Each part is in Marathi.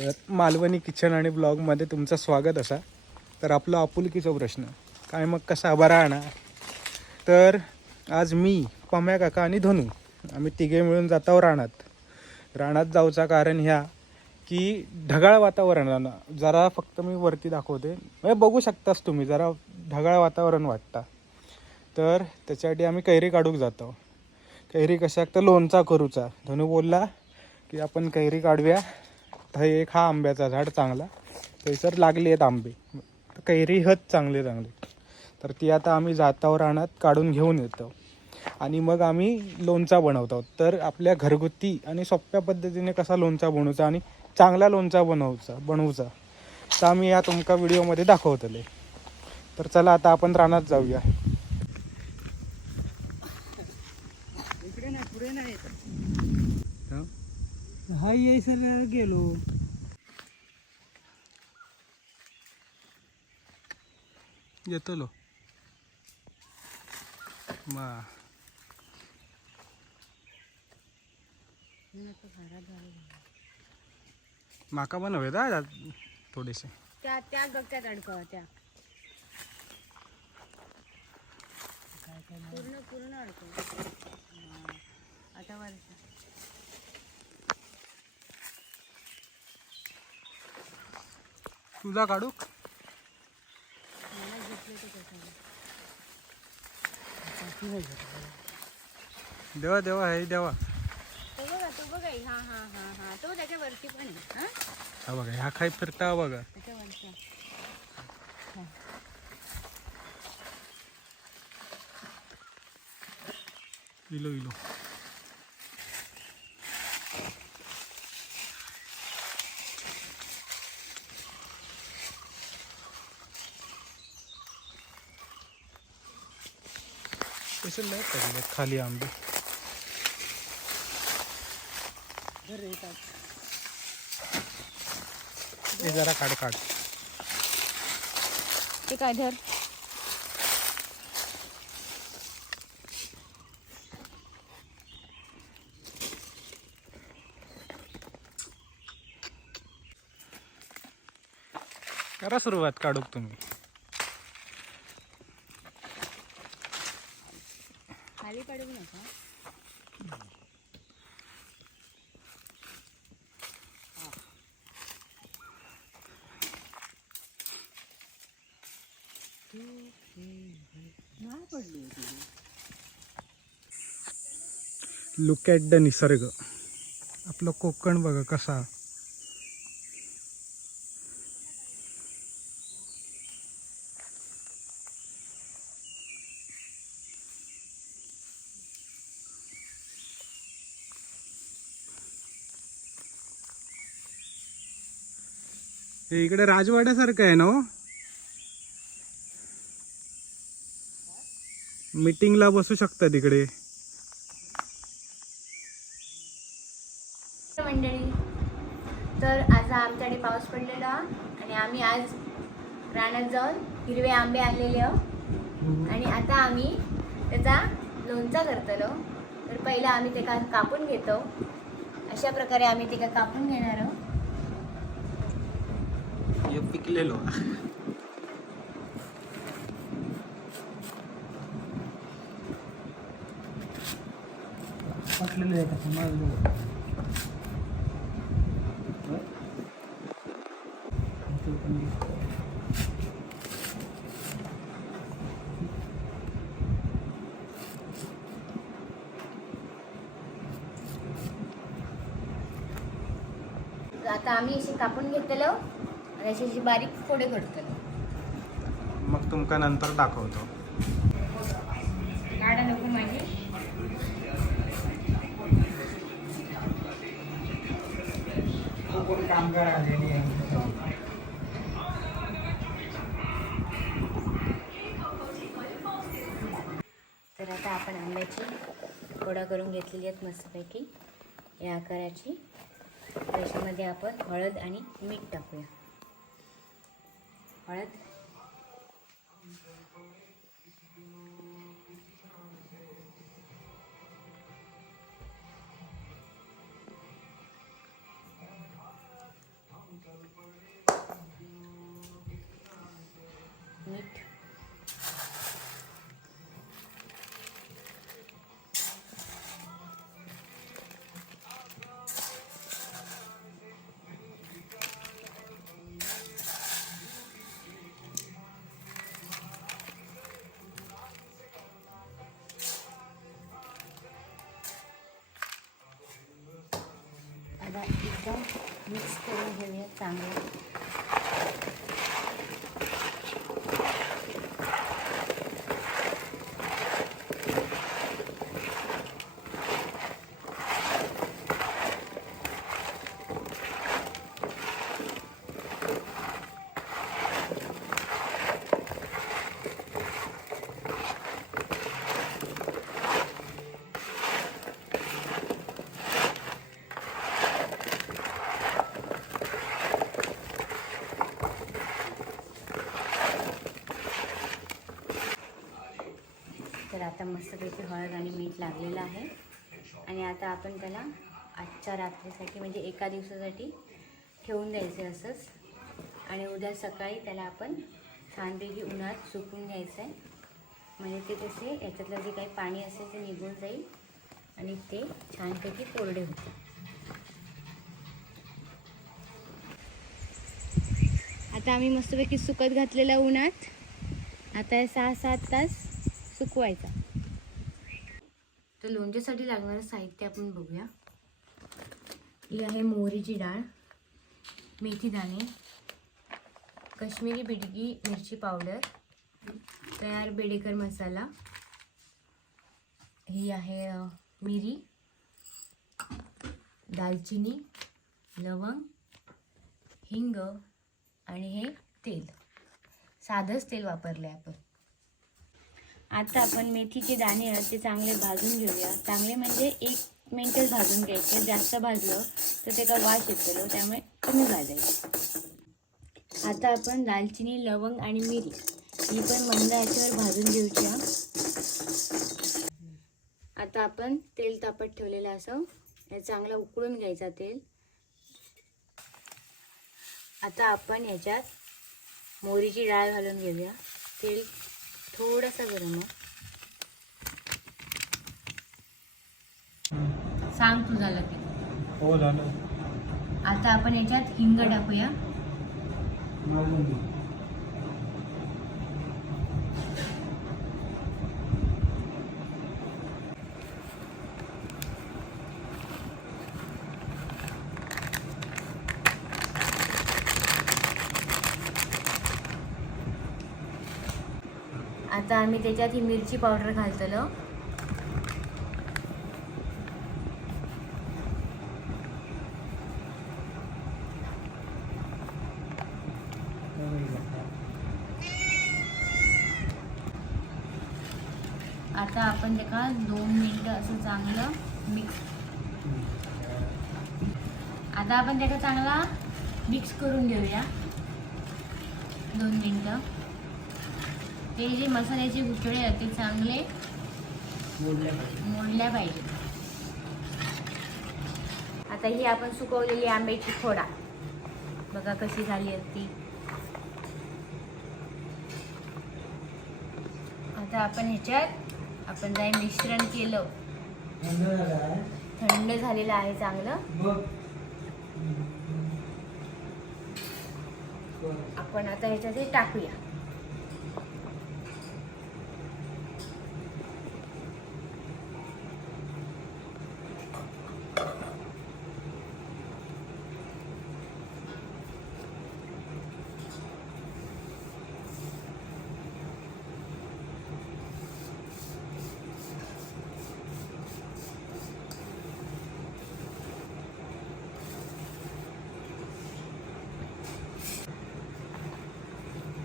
तर मालवणी किचन आणि ब्लॉगमध्ये तुमचं स्वागत असा. तर आपलं आपुलकीचा प्रश्न काय मग कसा बरा ना. तर आज मी पम्या काका आणि धनू आम्ही तिघे मिळून जातो रानात जाऊचा कारण ह्या की ढगाळ वातावरणानं जरा फक्त मी वरती दाखवते म्हणजे बघू शकताच तुम्ही जरा ढगाळ वातावरण वाटतं. तर त्याच्यासाठी आम्ही कैरी काढूक जातो. कैरी कशाक तर लोणचा करूचा. धनू बोलला की आपण कैरी काढूया. तर एक हा आंब्याचा झाड चांगला थंयसर लागले आहेत आंबे कैरी हत चांगले तर ती आता आम्ही जातावर रानात काढून घेऊन येतो आणि मग आम्ही लोणचा बनवतो. तर आपल्या घरगुती आणि सोप्या पद्धतीने कसा लोणचा बनवचा आणि चांगला लोणचा बनवूचा तर आम्ही या तुमका व्हिडिओमध्ये दाखवतले. तर चला आता आपण रानात जाऊया. इकडे नाही पुढे नाही हा ये सर गेलो येतो लो माका बनवे दा थोडेसे त्या त्या गगत्यात अडकवा त्या पूर्ण पूर्ण अडकव. आता वरचा तुझा काढू मला घेतले ते कशाला देवा देवा हे देवा. तो बघा हा हा हा हा तो त्याच्यावरती पण आहे. हा बघा ह्या खाई फिरता बघा त्याच्यावरचा इलो इलो कसे नाही पडले खाली आंबे. हे जरा काढ ते काय धर करा सुरुवात काढूक तुम्ही. खाली काढू नका. नाही पडली लुक ॲट द निसर्ग. आपलं कोकण बघा कसा. हे इकडे राजवाड्यासारखं आहे ना हो. मीटिंगला बसू शकता तिकडे. मंडळी. तर आज आमच्याकडे पाऊस पडलेला आणि आम्ही आज रानात जाऊन हिरवे आंबे आणलेले आणि आता आम्ही त्याचा लोणचा करतलो. तर पहिला आम्ही ते कापून घेतो. अशा प्रकारे आम्ही ते कापून घेणार आहोत. पिकलेलो पटलेलं आहे का आता आम्ही असे कापून घेतलो आणि अशी बारीक फोडे करतलो. मग तुमका नंतर दाखवतो. गाडा नको माझी. कामगार आलेली आहे. तर आता आपण आंब्याची फोडा करून घेतलेली आहेत मस्तपैकी या आकाराची. त्याच्यामध्ये आपण हळद आणि मीठ टाकूया. हळद मिक्स करून घेऊया चांगलं. तर आता मस्तपैकी हळद आणि मीठ लागलेलं आहे आणि आता आपण त्याला आजच्या रात्रीसाठी म्हणजे एका दिवसासाठी ठेवून द्यायचं असंच. आणि उद्या सकाळी त्याला आपण छानपैकी उन्हात सुकून घ्यायचं आहे. म्हणजे ते कसे याच्यातलं जे काही पाणी असेल ते निघून जाईल आणि ते छानपैकी कोरडे होतील. आता आम्ही मस्तपैकी सुकत घातलेल्या उन्हात आता 6-7 तास सुकवायचा. तर लोणच्यासाठी लागणारं साहित्य आपण बघूया. ही आहे मोहरीची डाळ, मेथी दाणे, काश्मीरी बिडगी मिरची पावडर, तयार बेडेकर मसाला, ही आहे मिरी, दालचिनी, लवंग, हिंग आणि हे तेल. साधंच तेल वापरले आपण. आता आपण मेथीचे दाणे आहेत ते चांगले भाजून घेऊया. चांगले म्हणजे 1 मिनिटच भाजून घ्यायचे. जास्त भाजलं तर त्याचा वास येतो, त्यामुळे कमी भाजायचं. आता आपण दालचिनी, लवंग आणि मिरी ही पण मंद आचेवर भाजून घेऊया. आता आपण तेल तापत ठेवलेलं असं हे चांगलं उकळून घ्यायचा तेल. आता आपण याच्यात मोहरीची डाळ घालून घेऊया. तेल थोडंसं गरम आहे. सांग तू झालं की हो झालं. आता आपण याच्यात हिंग टाकूया. आता आम्ही त्याच्यात ही मिरची पावडर घालतलो. आता आपण त्याला 2 मिनिटं असं चांगलं मिक्स करून घेऊया. 2 मिनिटं. ते जे मसाल्याचे गुठळे आहेत ते चांगले मोडल्या पाहिजे. आता ही आपण सुकवलेली आंब्याची फोडा बघा कशी झाली असती. आता आपण ह्याच्यात आपण जे मिश्रण केलं थंड झालेलं आहे चांगलं. आपण आता ह्याच्यात हे टाकूया.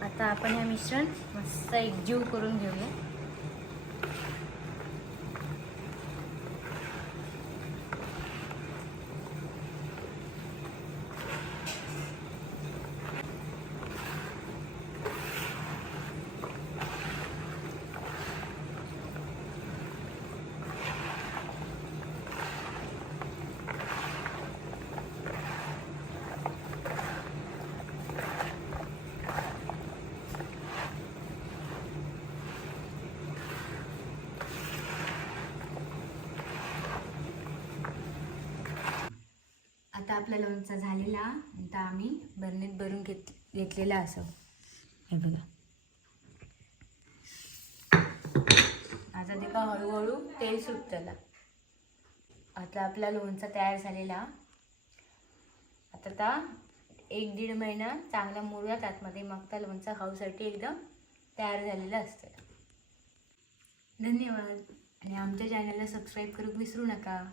आता आपण हे मिश्रण मस्त एकजीव करून घेऊया. आता आपला लोणचा झालेला. आता आम्ही बरणीत भरून घेतलेला असं हे बघा. आता ते का हळूहळू तेल सुटतं. आता आपला लोणचा तयार झालेला. आता तर आता 1-1.5 महिना चांगला मुरूयात आतमध्ये, मग त्या लोणचं खाऊसाठी एकदम तयार झालेलं असतं. धन्यवाद आणि आमच्या चॅनलला सबस्क्राईब करूक विसरू नका.